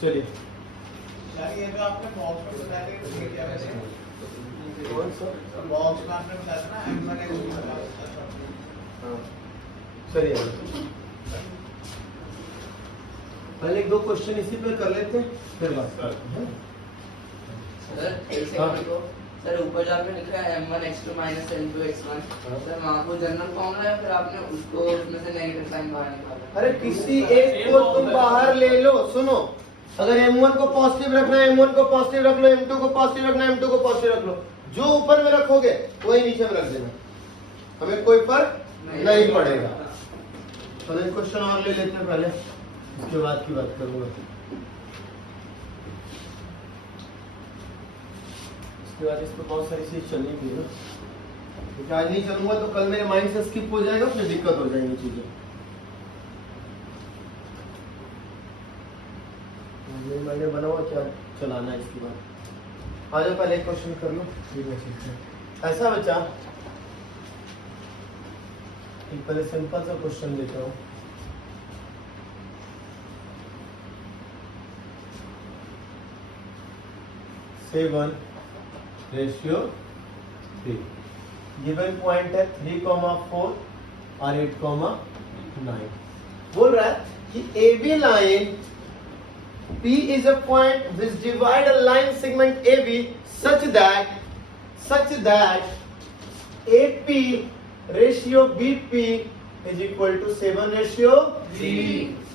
चलिए ये तो आपने बॉक्स में बताया था कि क्या वैसे कौन सा? बॉक्स में आपने बताया था ना M1 X2 हाँ चलिए पहले एक दो क्वेश्चन इसी पे कर लेते हैं फिर बात करते हैं। सर ऊपर जो आपने लिखा है m1 x2 minus m2 x1 sir वहाँ को जनरल फॉर्मूला है फिर आपने उसको उसमें से नेगेटिव साइन बाहर निकाला। अरे किसी एक को तुम बाहर ले लो। सुनो, अगर m1 को पॉजिटिव रखना है m1 को पॉजिटिव रख लो, m2 को पॉजिटिव रखना है m2 को पॉजिटिव रख लो। जो ऊपर में रखोगे वही नीचे में रख देना, हमें कोई फर्क नहीं पड़ेगा। तो एक क्वेश्चन और ले लेते हैं पहले, उसके बाद की बात करूंगा। इसके बाद इस पर बहुत सारी चीज चलनी भी है, क्योंकि आज नहीं चलूंगा तो कल मेरे माइंड से स्किप हो जाएगा, फिर दिक्कत हो जाएंगी चीजें। मैंने बना हुआ क्या चलाना है इसके बाद। आ जाओ पहले एक क्वेश्चन कर लो। ऐसा बच्चा, एक पहले सिंपल सा क्वेश्चन लेता हूँ। से 1:3 गिवन पॉइंट है 3,4 और 8,9। बोल रहा है कि AB line P is a point which divide a line segment AB such that AP ratio BP is equal to 7:3।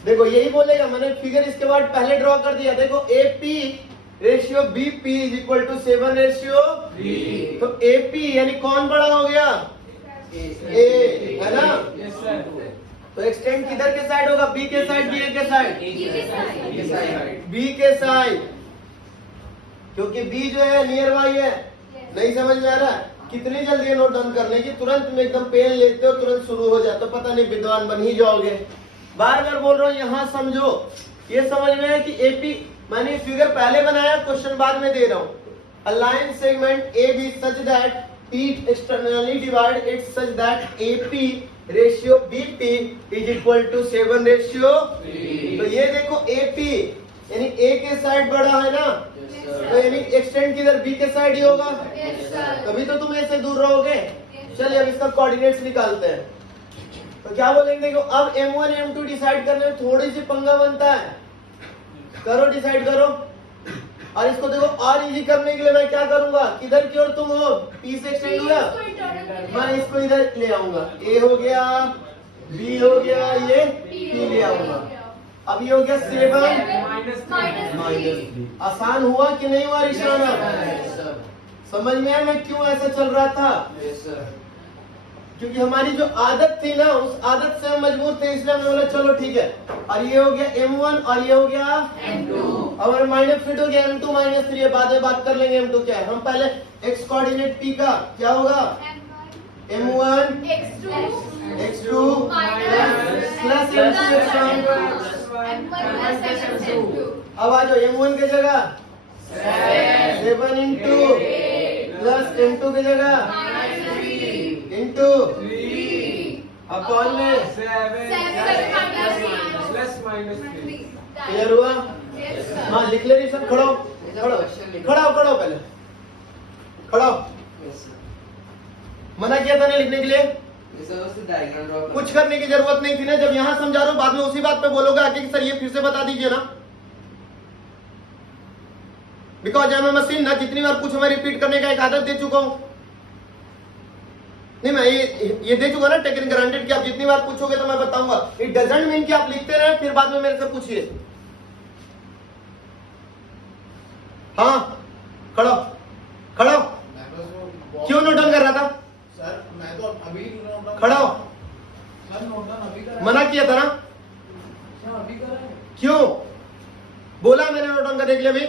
देखो यही बोलेगा, मैंने फिगर इसके बाद पहले ड्रॉ कर दिया। देखो AP ratio BP is equal to 7:3। तो AP यानी कौन बड़ा हो गया? A है ना? तो एक्सटेंड किधर के साइड होगा? B के साइड, B के साइड, B के साइड, क्योंकि B जो है नियर बाई है। नहीं समझ में आ रहा है? कितनी जल्दी है नोट डाउन करने की, तुरंत में एकदम पेन लेते हो तुरंत शुरू हो जाता, तो पता नहीं विद्वान बन ही जाओगे। बार बार बोल रहा हूँ, यहाँ समझो। ये समझ में है कि AP, मैंने फिगर पहले बनाया, क्वेश्चन बाद में दे रहा हूँ। A line segment AB such that P externally divide it such that AP ratio BP is equal to 7:3। तो ये देखो AP यानी A के साइड बड़ा है ना, तो यानी एक्सटेंड किधर? B के साइड ही होगा, तभी तो तुम ऐसे दूर रहोगे। चलिए अब इसका कोऑर्डिनेट्स निकालते हैं। तो क्या बोलेंगे? देखो अब M1 M2 डिसाइड करने में थोड़ी सी पंगा बनता है। करो, डिसाइड करो। और इसको देखो और इजी करने के लिए मैं क्या करूंगा? किधर की ओर तुम हो? P से एक्सटेंड हुआ, मैं इसको इधर ले आऊंगा। A हो गया, B हो गया, ये P ले आऊंगा। अब ये हो गया 7-3। आसान हुआ कि नहीं हुआ ऋषाना? समझ में आया मैं क्यों ऐसा चल रहा था? क्योंकि हमारी जो आदत थी ना, उस आदत से हम मजबूर थे, इसलिए हमने बोला चलो ठीक है। और ये हो गया M1 और ये हो गया M2। और माइनस फिट हो गया M2 -3। बाद में बात कर लेंगे M2 क्या है। हम पहले x कोऑर्डिनेट P का क्या होगा? M1 x2 plus M2। अब आ जाओ M1 की जगह 7 इंटू प्लस M2 की जगह इंटू अपॉन में 7 क्लियर हुआ? हाँ लिख ले सब। खड़ो खड़ो खड़ो खड़ो, पहले खड़ो। मना किया था ना लिखने के लिए? कुछ करने की जरूरत नहीं थी ना। जब यहाँ समझा रहा हूँ बाद में उसी बात पे बोलोगे आके कि सर ये फिर से बता दीजिए ना। बिकॉज आई एम मशीन ना, जितनी बार पूछो मैं रिपीट करने का एक आदत दे चुका हूँ। नहीं मैं ये दे चुका ना टेकन ग्रांटेड कि आप जितनी बार पूछोगे तो मैं बताऊंगा। इट डजंट मीन कि आप लिखते रहे फिर बाद में मेरे से पूछिए। हाँ खड़ो खड़ो। क्यों नोट डाउन कर रहा था? सर मैं तो अभी नोट डाउन। खड़ो। सर नोट डाउन अभी कर। मना किया था ना? अभी कर रहे हैं। क्यों बोला मैंने नोट डाउन करने के लिए? अभी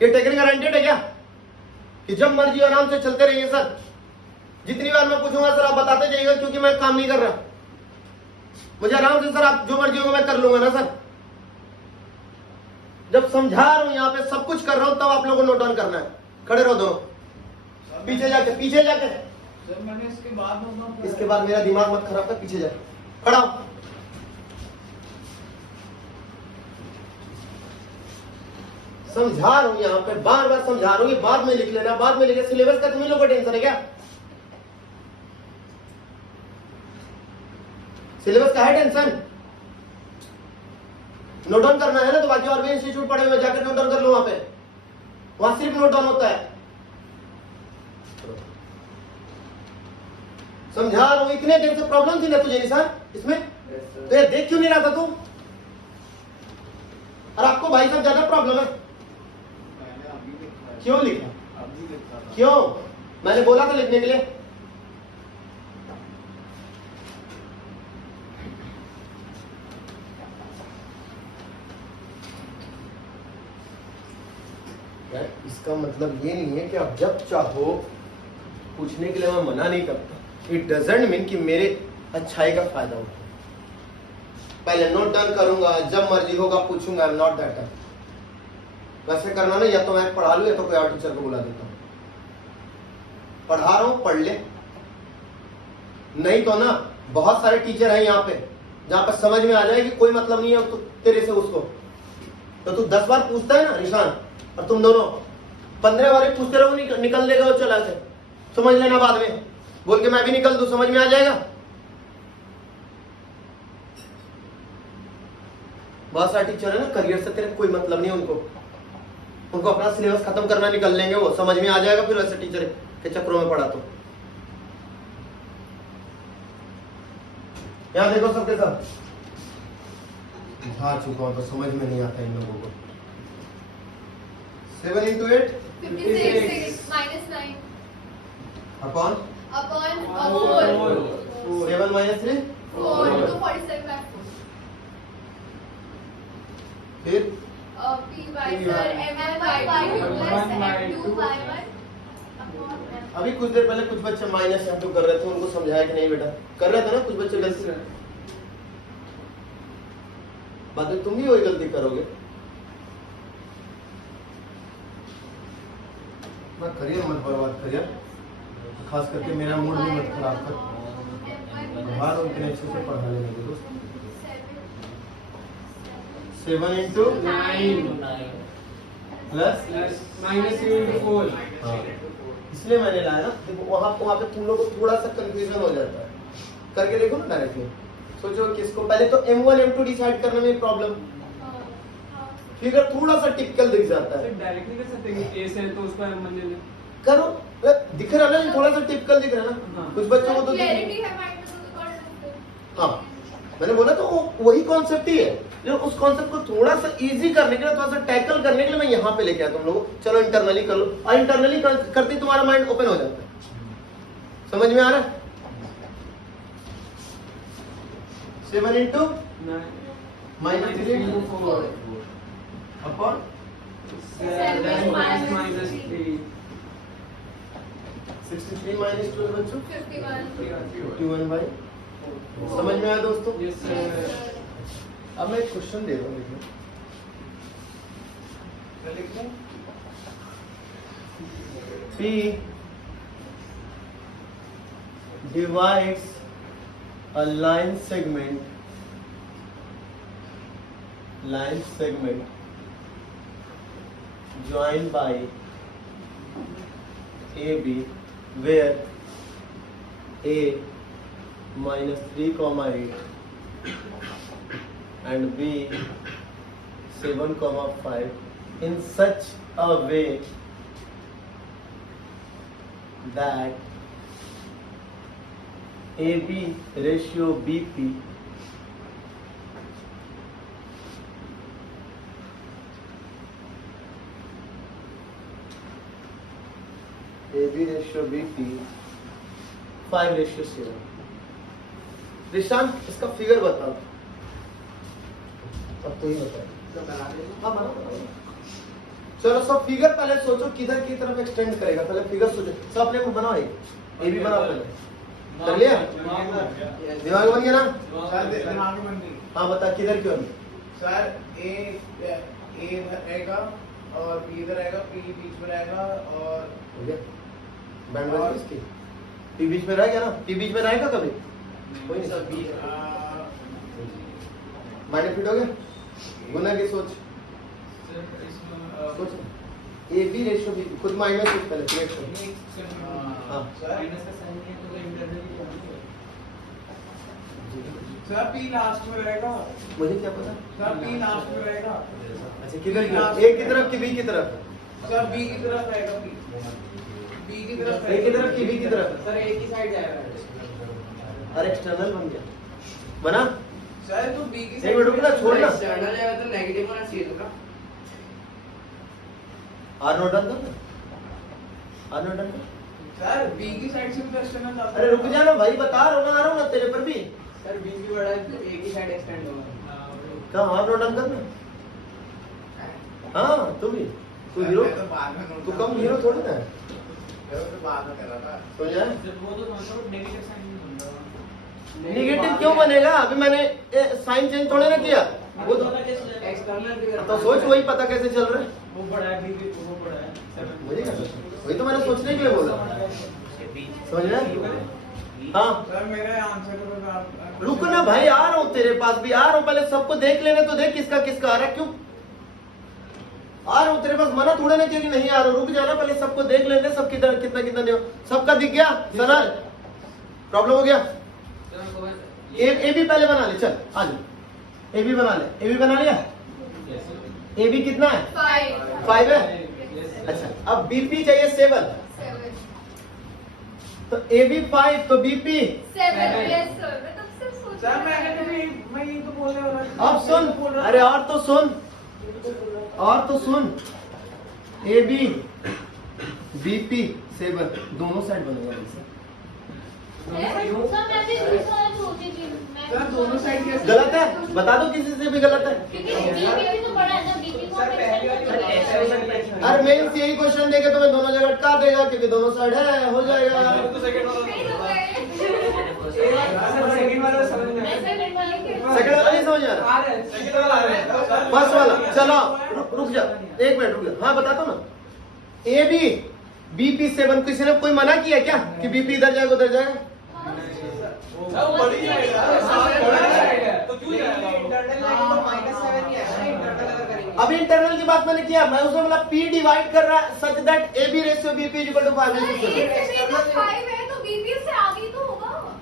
ये टेकन ग्रांटेड है क्या कि जब मर्जी आराम से चलते रहिए? सर जितनी बार मैं पूछूंगा सर आप बताते जाइएगा, क्योंकि मैं काम नहीं कर रहा। मुझे आराम से सर आप जो मर्जी होगा मैं कर लूंगा ना सर। जब समझा रहा हूं यहाँ पे सब कुछ कर रहा हूं तब आप लोगों को नोट डाउन करना है। खड़े रहो दोनों, पीछे जाके पीछे जाके। सर मैंने इसके बाद नोट डाउन। इसके बाद मेरा दिमाग मत खराब कर, पीछे जाके खड़ा हो। समझा रहा हूँ यहाँ पे, बार बार समझा रहा हूँ, ये बाद में लिख लेना, बाद में लिखे। सिलेबस का तुम्हें लोगों को टेंशन है क्या? सिलेबस का है टेंशन? नोट डाउन करना है ना, तो बाकी और भी इंस्टीट्यूट पढ़े हुए, जाकर नोट डाउन कर लो। वहां पे, वहां सिर्फ नोट डाउन होता है। समझा रहा हूं, इतने देर से प्रॉब्लम थी ना तुझे निशान इसमें, तो ये देख क्यों नहीं रहा था तू? और आपको भाई साहब ज्यादा प्रॉब्लम है। मैंने अभी लिखा है। क्यों लिखा? अभी लिखा था। क्यों? मैंने बोला था लिखने के लिए। यार इसका मतलब ये नहीं है कि आप जब चाहो पूछने के लिए मैं मना नहीं करता। इट डजंट मीन कि मेरे अच्छाई का फायदा हो। पहले नोट डाउन करूंगा, जब मर्जी होगा पूछूंगा। I am not that type. वैसे करना ना, या तो मैं पढ़ा लूं या तो कोई और टीचर को बुला देता हूं। पढ़ा रहा हूं, पढ़ ले। नहीं तो ना, बहुत सारे टीचर हैं यहाँ पे जहां पर समझ में आ जाए कि कोई मतलब नहीं है तो तेरे से उसको, तो तू 10 बार पूछता है ना निशान, और तुम दोनों 15 बार पूछते रहो, निकल देगा वो चला से। समझ लेना, बाद में बोल के मैं भी निकल दूं, समझ में आ जाएगा। बहुत सारे टीचर है ना, करियर से तेरे कोई मतलब नहीं उनको अपना सिलेबस खत्म करना, निकल लेंगे वो, समझ में आ जाएगा फिर वैसे टीचर के चक्रों में पड़ा तो। यहां देखो सबके साथ बुझा चुका हूं तो समझ में नहीं आता इन लोगों को। 7 into 8 56 minus 9 upon upon 4 7 minus 3 4 to 47 by 4 फिर p by sir m by 2 plus m2 by 1 अभी कुछ देर पहले कुछ बच्चे माइनस m2 कर रहे थे, उनको समझाया कि नहीं बेटा? कर रहे थे ना कुछ बच्चे गलती। बाद में तुम भी वही गलती करोगे ना। करियर मत बर्बाद करिए, खास करके मेरा मूड भी मत खराब कर। बाहर उनके अच्छे से पढ़ा लेने के दोस्त। 7 into 9 प्लस minus 2 into 4. हाँ, इसलिए मैंने लाया ना। देखो वहां पे तुम लोग को थोड़ा सा कंफ्यूजन हो जाता है। करके देखो ना डायरेक्टली, सोचो किसको पहले तो M1 M2 डिसाइड करने में प्रॉब्लम, फिगर थोड़ा सा टिपिकल दिख जाता है। डायरेक्टली कर सकते हैं कि A से है तो उसको M1 ले लें। करो, दिख रहा है ना, थोड़ा सा टिपिकल दिख रहा है ना। हाँ। कुछ बच्चों को तो क्लैरिटी है माइंड में तो कर सकते हैं। हाँ, मैंने बोला तो वही कॉन्सेप्ट ही है। जो उस कॉन्सेप्ट को थोड़ा सा इजी करने के लिए, थोड़ा सा टैकल करने के लिए मैं यहाँ पे लेके आया तुम लोगों। चलो इंटरनली कर लो, और इंटरनली करते ही तुम्हारा माइंड ओपन हो जाता है। समझ में आ रहा है? 7 into minus 3 into 4 upon 7 minus 3. 63 minus 12 बच्चों 51 51 by। समझ में आया दोस्तों? Yes, sir. अब मैं एक क्वेश्चन दे रहा हूँ, देखिए। क्या लिखते हैं? P divides a line segment joined by AB where A minus 3,8 and B 7,5 in such a way that AB ratio BP AB ratio BP 5:7। Nishant इसका फिगर बताओ। अब तो ही बताओ। हाँ बना। चलो सब फिगर पहले सोचो किधर की तरफ एक्सटेंड करेगा, पहले फिगर सोचो। सब अपने को बनाओ, एक ए बी बनाओ पहले। कर लिया? दिमाग बन गया ना? सर दिमाग में बन गई। हाँ बता किधर क्यों? सर ए रहेगा और बी इधर रहेगा, पी बीच में रहेगा और हो गया? बैंड बन गई इसकी? पी बीच में रह गया ना? पी बीच में रहेगा कभी? कोई नहीं। सब बी माइंड फिट हो गया? गुना की सोच। ए बी रेशियो बी खुद माइनस एक पहले क्रिएट करो। हाँ सर पी लास्ट में रहेगा। मुझे क्या पता। सर पी लास्ट में रहेगा। अच्छा किधर की तरफ? ए की तरफ कि बी की तरफ? सर बी की तरफ रहेगा। बी की तरफ ए की तरफ कि बी की तरफ? सर एक ही साइड जाएगा। अरे एक्सटर्नल बन गया बना। सर तो बी की एक मिनट रुकना छोड़ना। एक्सटर्नल है तो नेगेटिव होना चाहिए था ना। आर नोट डन कर। आर नोट डन कर। सर बी की साइड से भी तो एक्सटर्नल आता है। अरे रुक जा ना भाई बता रहा हूँ ना तेरे पर भी। सर बी भी बड़ा है तो एक ही साइड एक्सटेंड होगा। कहाँ आर नोट डन करना। हाँ तू भी तू हीरो मैं तो बाद में note तू down कम हीरो थोड़ी ना है। मैं तो बाद में करा था। समझ आया? वो तो मतलब नेगेटिव साइन नहीं बनता। निगेटिव क्यों बनेगा? अभी मैंने साइन चेंज थोड़े ना किया। वो तो एक्सटर्नल भी तो सोच वही पता कैसे चल रहा है। वो बड़ा है बी वो बड़ा है मुझे क्या पता? वही तो मैंने सोचने के लिए बोला। समझ रहे? हाँ सर मेरे आंसर को रुक ना भाई आ रहा हूँ तेरे पास भी आ रहा हूँ। पहले सबको देख लेने तो देख किसका किसका आ रहा है। क्यों आ रहा हूँ तेरे पास मना थोड़े ना किया कि नहीं आ रहा हूँ। रुक जाना पहले सबको देख लेते सब कितना कितना कितना नहीं हो। सबका दिख गया सनल प्रॉब्लम हो गया। ए बी पहले बना ले चल आ जा। ए बी बना ले। ए बी बना लिया। ए बी कितना है? 5 है। अच्छा अब बीपी चाहिए 7 तो ए बी 5 तो बीपी। सर मैंने तो मैं ये तो बोलने वाला था। अब सुन अरे और तो सुन ए बी बीपी 7 दोनों साइड बनेगा इससे। सर दोनों साइड कैसे? गलत है बता दो किसी से भी गलत है। अरे मेन से यही क्वेश्चन देके तुम्हें दोनों जगह अटका देगा क्योंकि दोनों साइड है हो जाएगा। सेकंड वाला समझ में सेकंड वाला नहीं समझ आ रहा। सेकंड वाला आ रहा है फर्स्ट वाला चलो रुक जा एक मिनट रुक जा। हाँ बताता हूँ ना ए बी बीपी 7 किसी ने कोई मना किया क्या कि बीपी इधर जाएगा उधर जाएगा? अभी इंटरनल की बात मैंने किया। मैं उसमें बोला पी डिवाइड कर रहा है such that A B ratio BP equal to 5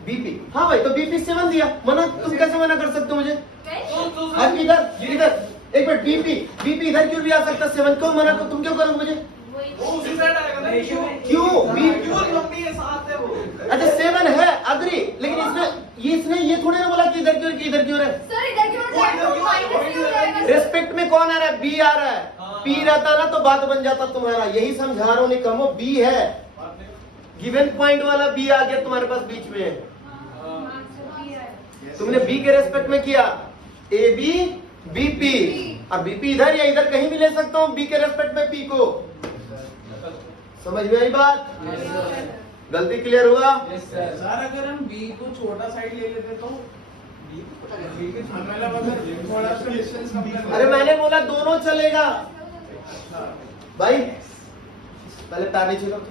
BP. हाँ भाई तो बीपी 7 दिया मना। तुम कैसे मना कर सकते हो मुझे? अब इधर इधर एक मिनट बीपी इधर क्यों भी आ सकता 7 क्यों मना को तुम क्यों करोगे मुझे? क्यों अच्छा 7 है अग्री लेकिन इसने ये थोड़ी ना बोला कि इधर क्यों इधर क्यों है। रेस्पेक्ट में कौन आ रहा है? बी आ रहा है। पी रहता ना तो बात बन जाता तुम्हारा। यही समझा रहा हूँ कहो बी है गिवन पॉइंट वाला बी आ गया तुम्हारे पास बीच में। तुमने बी के रेस्पेक्ट में किया ए बी बीपी और बीपी इधर या इधर कहीं भी ले सकता हूँ बी के रेस्पेक्ट में पी को। समझ में आई बात? गलती क्लियर हुआ? सर अगर हम बी को छोटा साइड ले लेते तो मतलब अगर थोड़ा सा डिस्टेंस कम कर अरे मैंने बोला दोनों चलेगा भाई। पहले पैर नीचे रखो।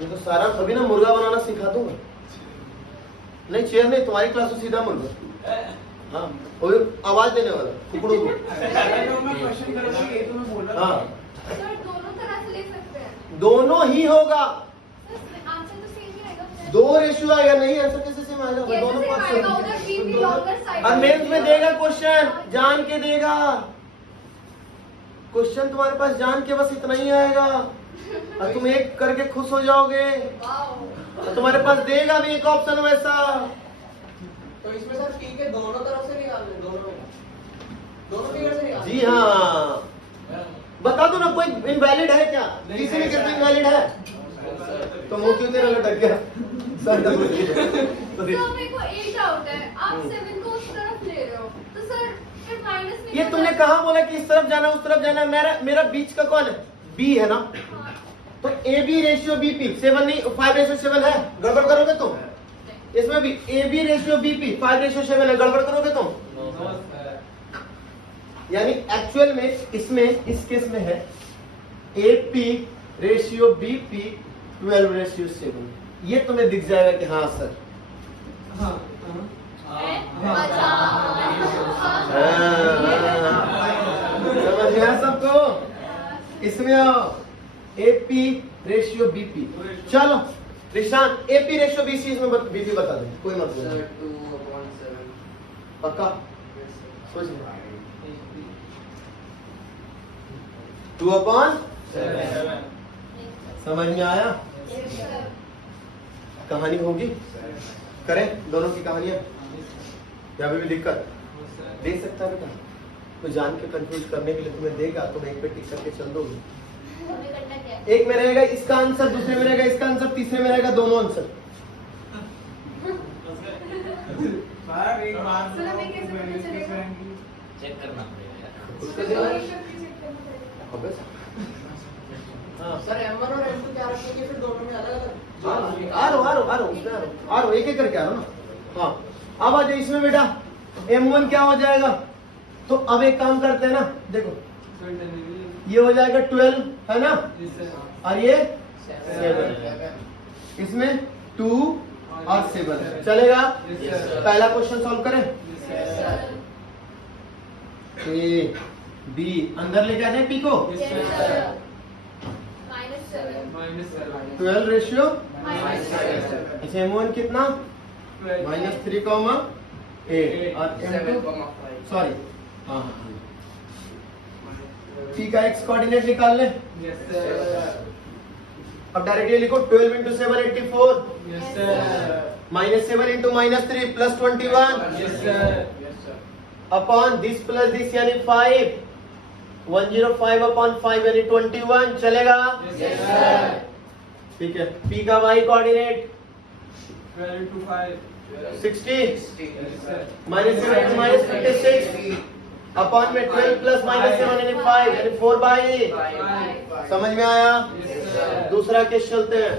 ये तो सारा अभी ना मुर्गा बनाना सिखा दूंगा। नहीं चेयर नहीं तुम्हारी क्लास में सीधा मुर्गा। हाँ वो आवाज देने वाला कुकड़ू को। तो मैं क्वेश्चन करूंगा ये तो मैं बोल रहा हाँ दोनों तरह से ले सकते हैं। दोनों ही होगा। आंसर तो सेम ही आएगा। 2 रेशियो आएगा नहीं ऐसा कैसे सेम आएगा? भाई दोनों कैसे पास आएगा? उधर बीपी longer side और मेंस में देगा क्वेश्चन जान के देगा। क्वेश्चन तुम्हारे पास जान के बस इतना ही आएगा और तुम एक करके खुश हो जाओगे। वाओ। और तुम्हारे पास देगा भी एक ऑप्शन वैसा। तो इसमें सर पी के दोनों तरफ से निकाल लें दोनों फिगर से निकाल। जी हाँ बता दो ना कोई इनवैलिड है क्या? किसी ने कहते इनवैलिड है तो मुंह क्यों तेरा लटक गया? सर तो मेरे को एक डाउट है आप 7 को उस तरफ ले रहे हो तो सर फिर माइनस में ये तुमने कहा बोला कि इस तरफ जाना उस तरफ जाना। मेरा बीच का कौन है? बी है ना। तो ए बी रेशियो बीपी 7 नहीं 5 रेशियो 7 है। गड़बड़ करोगे तुम? इसमें भी A B ratio BP 5 ratio 7 है। गड़बड़ करोगे तुम? यानी एक्चुअल में इसमें इस केस में है A P ratio BP 12 ratio 7। ये तुम्हें दिख जाएगा कि हाँ सर। अच्छा। इसमें AP रेशियो BP। चलो निशान AP रेशियो BC इसमें BP बता दे, कोई मत सर बोलो। 2/7 पक्का yes sir सोच लो। 2/7 समझ में आया? कहानी होगी, करें दोनों की कहानियां। यहाँ पे भी दिक्कत दे सकता है बेटा, तो जान के कंफ्यूज करने के लिए तुम्हें देगा, तुम एक पे टिक करके चल दोगे। हमें करना क्या है? एक में रहेगा इसका आंसर, दूसरे में रहेगा इसका आंसर, तीसरे में रहेगा दोनों आंसर। सर एक बात सर, हमें कैसे पता चलेगा? चेक करना पड़ेगा यार। उसके और बाद- ये सब चीज़ करना पड़ेगा। अबे हाँ सर M1 और M2 क्या रखेंगे फिर दोनों में अलग अलग? आ रहा हूँ एक एक करके आ रहा हूँ ना। हाँ अब आ जाओ इसमें बेटा, M1 क्या हो जाएगा? तो अब एक काम करते हैं ना, देखो ये हो जाएगा 12 है ना, और ये 7, इसमें 2 और 7 चलेगा। पहला क्वेश्चन सॉल्व करें। A B अंदर लेके आने P को, -7 12 रेशियो -7 अच्छा M1 कितना -3, 8 और M2 7,5 सॉरी हाँ P का x कोऑर्डिनेट निकाल ले। अब डायरेक्टली लिखो 12 into 7 84 -7 into -3 plus 21 upon this plus this यानी 5 105 अपॉन 5 यानी 21 चलेगा। ठीक है P का y कोऑर्डिनेट 60 -7 into -56 अपॉन में 12 प्लस -7 यानी 5 यानी 4/8 समझ में आया? दूसरा केस चलते हैं।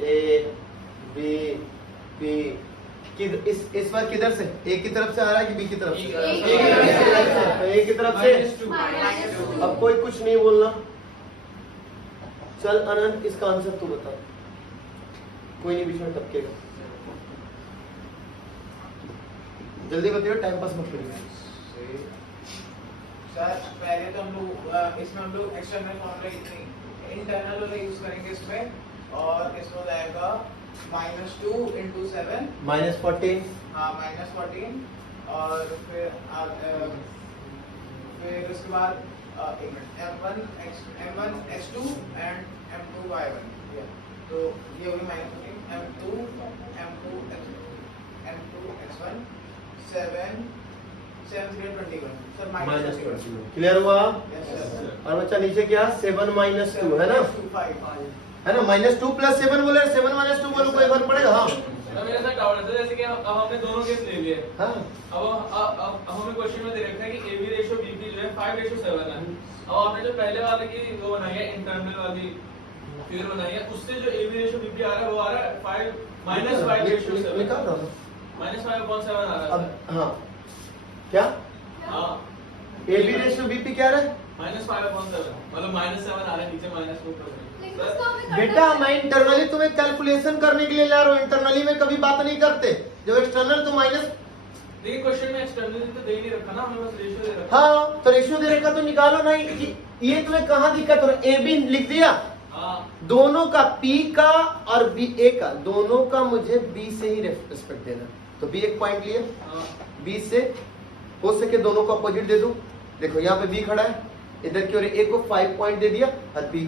A B B इस बार किधर से? A की तरफ से आ रहा है कि B की तरफ से? A की तरफ से। अब कोई कुछ नहीं बोलना। चल अनंत इसका आंसर तू बता, कोई नहीं बीच में टपकेगा। जल्दी बताइए, टाइम पास मत करिए। सर पहले तो हम लोग इसमें हम लोग एक्सटर्नल फॉर्मूला इंटरनल वाला यूज करेंगे इसमें, और इसमें हो जाएगा -2 into 7 -14 हाँ -14 और फिर उसके बाद एक minute M1 X2 and M2 Y1 तो ये होगी -14 M2 X1 7 21 सर -21 क्लियर हुआ? यस सर और बच्चा नीचे क्या 7 -2 है ना, 5 है ना। -2 + 7 बोले, 7 -2 बोलो, कोई फर्क पड़ेगा? हाँ अब मेरे साथ डाउट है जैसे कि अब हमने दोनों केस ले लिए। हाँ अब हमें क्वेश्चन में दे रखा है कि AB रेशियो BP जो है 5:7 है। अब आपने जो पहले वाले की वो बनाई है इंटरनल वाली फिगर बनाई है, उससे जो AB रेशियो BP आ रहा है वो आ रहा है 5 निकाल रहा हूँ। -5/7 आ रहा है। अब हाँ क्या हाँ AB रेशियो BP क्या रहा है? -5/7 मतलब -7 आ रहा है, नीचे -2 लेकिन उसको हमें करना बेटा क्या है? मैं इंटरनली तुम्हें कैलकुलेशन करने के लिए ला रहा हूँ, इंटरनली में कभी बात नहीं करते। जब एक्सटर्नल तो माइनस, देखिए क्वेश्चन में एक्सटर्नल तो दे ही नहीं रखा ना, हमें बस रेशियो दे रखा। हाँ तो रेशियो दे रखा तो निकालो ना। ये तुम्हें कहाँ दिक्कत हो रहा है? AB लिख दिया, हाँ दोनों का P का और A का, दोनों का मुझे B से ही रेस्पेक्ट देना। तो B एक पॉइंट लिए, हाँ B से हो सके दोनों को अपोजिट दे दूं। देखो यहाँ पे B खड़ा है, इधर की ओर A को 5 पॉइंट दे दिया और P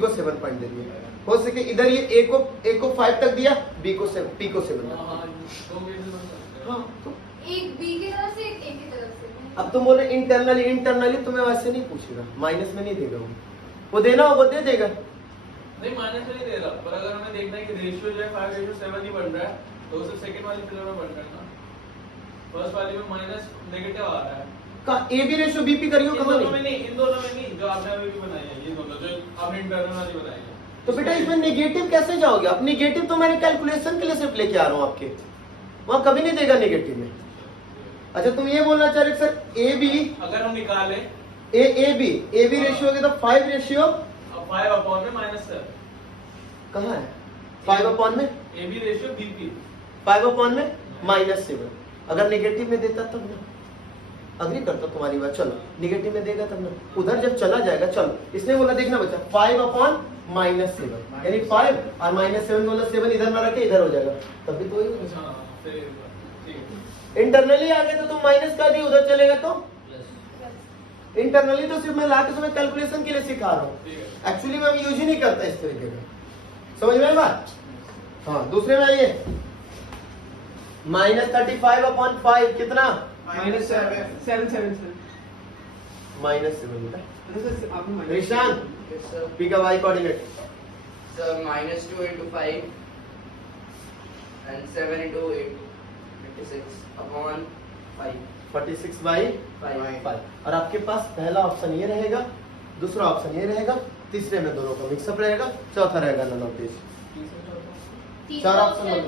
को 7 पॉइंट दे दिया। हो सके इधर ये A को 5 तक दिया, P को 7 तक। हाँ दो केसेस बन सकते हैं। हाँ तो एक B की तरफ से एक A की तरफ से। अब तुम बोले इंटरनली तुम्हें वैसे नहीं पूछेगा, माइनस में नहीं देगा वो देना होगा दे देगा। नहीं माइनस में नहीं दे रहा, पर अगर हमें देखना है कि रेशियो जो है 5:7 ही बन रहा है, तो उसे सेकंड वाली फिगर में बन रहा है ना, फर्स्ट वाली में माइनस नेगेटिव आ रहा है। का AB रेशियो BP करियो इन कहाँ दोनों में नहीं? नहीं, इन दोनों में नहीं, जो आपने अभी भी बनाई है, ये दोनों जो आपने इंटरनल वाली बनाई है। तो बेटा इसमें नेगेटिव कैसे जाओगे? अब नेगेटिव तो मैंने कैलकुलेशन के लिए सिर्फ लेके आ रहा हूँ आपके, वहां कभी नहीं देगा नेगेटिव में। अच्छा तुम ये बोलना चाह रहे सर AB अगर हम निकालें AB रेशियो होगा तो 5 रेशियो अब 5 में -7 कहाँ है? 5 अपॉन में AB रेशियो BP 5 अपॉन में -7 अगर नेगेटिव में देता तब ना, अग्री करता तुम्हारी बात, चलो नेगेटिव में देगा तब ना, उधर जब चला जाएगा, चलो इसने बोला देखना बच्चा 5/-7 यानी 5 और -7 बोला 7 इधर ना रखे इधर हो जाएगा, तब भी तो वही होगा। हाँ, फिर ठीक है। इंटरनली आ गया तो तुम माइनस कर दी, उधर चलेगा तो इंटरनली, तो सिर्फ मैं लाके तुम्हें कैलकुलेशन के लिए सिखा रहा हूँ, ठीक है। एक्चुअली मैं यूज ही नहीं करता इस तरीके का, समझ में आई बात? हाँ, दूसरे में आइए, -35/5 कितना? -7 -7 बेटा। Ishaan Yes, sir. पी का y coordinate Sir, -2 into 5 and 7 into 8, 56/5. 46/5 और आपके पास पहला ऑप्शन ये रहेगा, दूसरा ऑप्शन ये रहेगा, तीसरे में दोनों का मिक्सअप रहेगा, चौथा रहेगा नन ऑफ दिस। चार ऑप्शन और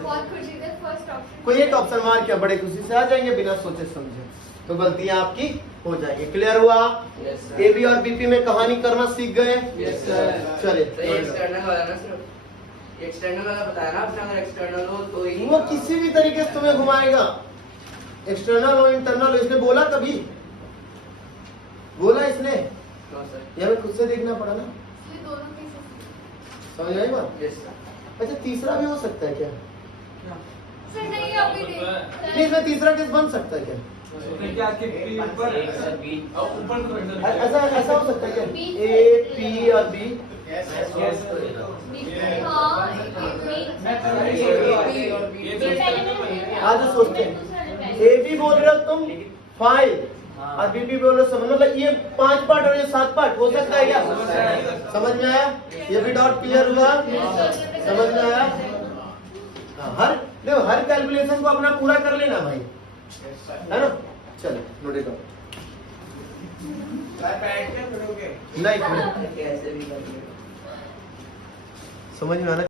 बहुत खुशी से फर्स्ट ऑप्शन कोई एक ऑप्शन मार के बड़े खुशी से आ जाएंगे बिना सोचे समझे, तो गलतियां आपकी हो जाएंगी। क्लियर हुआ? Yes, sir. ए बी और बीपी में कहानी करना सीख गए? Yes, sir. चलिए तो ये एक्सटर्नल वाला ना सर, एक्सटर्नल वाला बताया ना आपने, अगर एक्सटर्नल हो तो ही वो किसी भी तरीके से तुम्हें घुमाएगा, एक्सटर्नल हो इंटरनल हो, इसने बोला कभी? बोला इसने? No sir. ये हमें खुद से देखना पड़ा ना, इसलिए दोनों केसेस समझ आई बात? Yes sir. अच्छा तीसरा भी हो सकता है क्या? सर नहीं अभी नहीं, इसमें तीसरा केस बन सकता है क्या? क्या कि P ऊपर एक सर बी। और ऊपर तो हैंडल ऐसा ऐसा हो सकता है क्या? ए पी और बी, हाँ आज सोचते हैं ए बी बोल रहे हो तुम 5 और बी बी बोल रहे हो 7, मतलब ये 5 पार्ट और ये 7 पार्ट हो सकता है क्या? समझ में आया? ये भी डॉट क्लियर हुआ? समझ में आया? हाँ, हर देखो हर कैलकुलेशन को अपना पूरा कर लेना भाई, है ना? चलो नोट इट डाउन। बैठ के फिरोगे नहीं कैसे भी कर समझ में आना